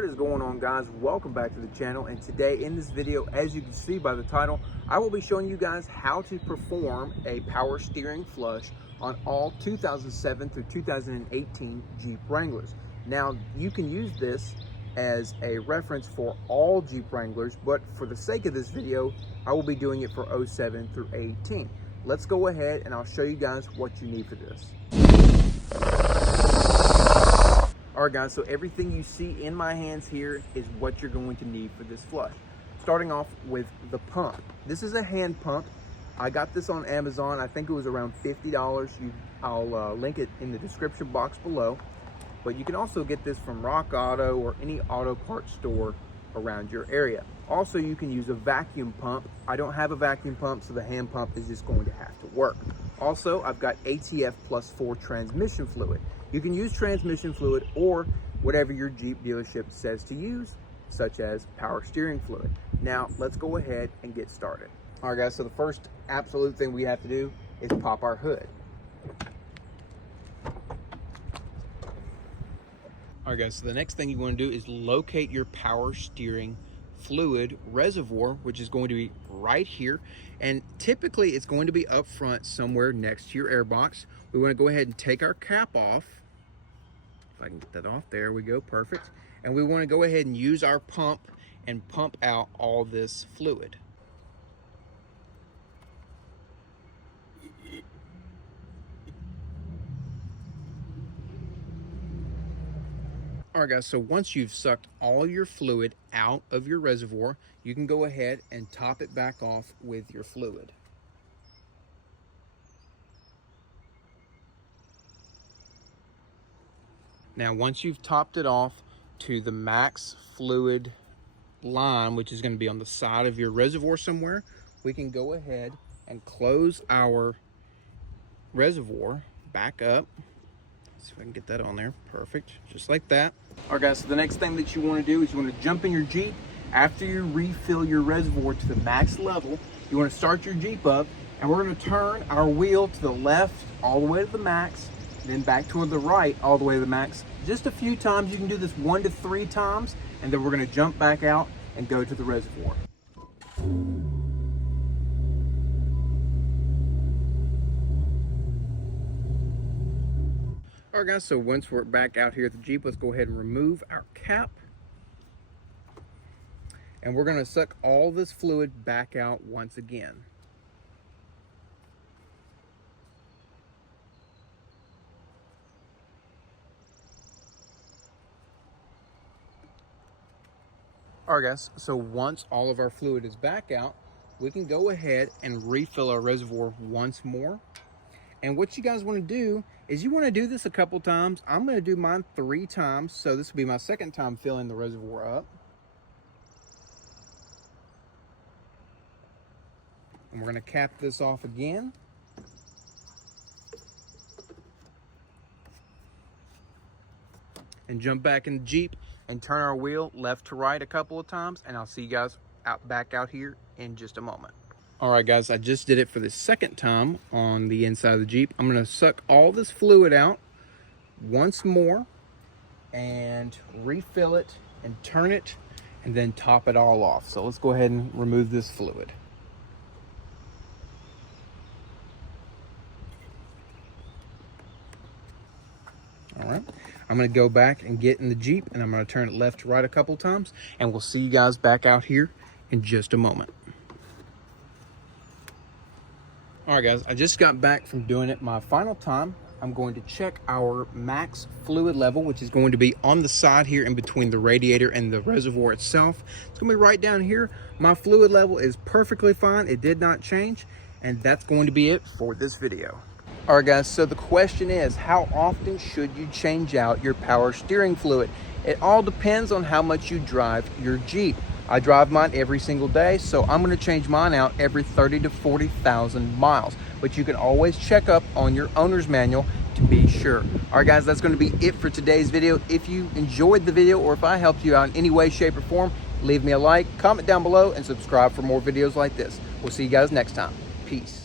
What is going on, guys? Welcome back to the channel, and today in this video, as you can see by the title, I will be showing you guys how to perform a power steering flush on all 2007 through 2018 Jeep Wranglers. Now, you can use this as a reference for all Jeep Wranglers, but for the sake of this video, I will be doing it for 07 through 18. Let's go ahead and I'll show you guys what you need for this. Alright guys, so everything you see in my hands here is what you're going to need for this flush. Starting off with the pump. This is a hand pump. I got this on Amazon. I think it was around $50. I'll link it in the description box below. But you can also get this from Rock Auto or any auto parts store around your area. Also, you can use a vacuum pump. I don't have a vacuum pump, so the hand pump is just going to have to work. Also, I've got ATF Plus 4 transmission fluid. You can use transmission fluid or whatever your Jeep dealership says to use, such as power steering fluid. Now, let's go ahead and get started. All right, guys, so the first absolute thing we have to do is pop our hood. All right, guys, so the next thing you want to do is locate your power steering fluid reservoir, which is going to be right here. And typically it's going to be up front somewhere next to your air box. We want to go ahead and take our cap off. If I can get that off, there we go, perfect. And we want to go ahead and use our pump and pump out all this fluid. All right, guys, so once you've sucked all your fluid out of your reservoir, you can go ahead and top it back off with your fluid. Now, once you've topped it off to the max fluid line, which is going to be on the side of your reservoir somewhere, we can go ahead and close our reservoir back up. See if I can get that on there. Perfect. Just like that. All right, guys, so the next thing that you want to do is you want to jump in your Jeep. After you refill your reservoir to the max level, you want to start your Jeep up, and we're going to turn our wheel to the left all the way to the max, then back toward the right all the way to the max. Just a few times. You can do this 1 to 3 times, and then we're going to jump back out and go to the reservoir. All right, guys, so once we're back out here at the Jeep, let's go ahead and remove our cap. And we're going to suck all this fluid back out once again. All right, guys, so once all of our fluid is back out, we can go ahead and refill our reservoir once more. And what you guys want to do is you want to do this a couple times. I'm going to do mine 3 times, so this will be my second time filling the reservoir up. And we're going to cap this off again. And jump back in the Jeep and turn our wheel left to right a couple of times, and I'll see you guys back out here in just a moment. All right, guys, I just did it for the second time on the inside of the Jeep. I'm going to suck all this fluid out once more and refill it and turn it and then top it all off. So let's go ahead and remove this fluid. All right, I'm going to go back and get in the Jeep, and I'm going to turn it left to right a couple times, and we'll see you guys back out here in just a moment. All right, guys, I just got back from doing it my final time. I'm going to check our max fluid level, which is going to be on the side here in between the radiator and the reservoir itself. It's going to be right down here. My fluid level is perfectly fine. It did not change, and that's going to be it for this video. All right, guys, so the question is, how often should you change out your power steering fluid? It all depends on how much you drive your Jeep. I drive mine every single day, so I'm going to change mine out every 30 to 40,000 miles. But you can always check up on your owner's manual to be sure. All right, guys, that's going to be it for today's video. If you enjoyed the video or if I helped you out in any way, shape, or form, leave me a like, comment down below, and subscribe for more videos like this. We'll see you guys next time. Peace.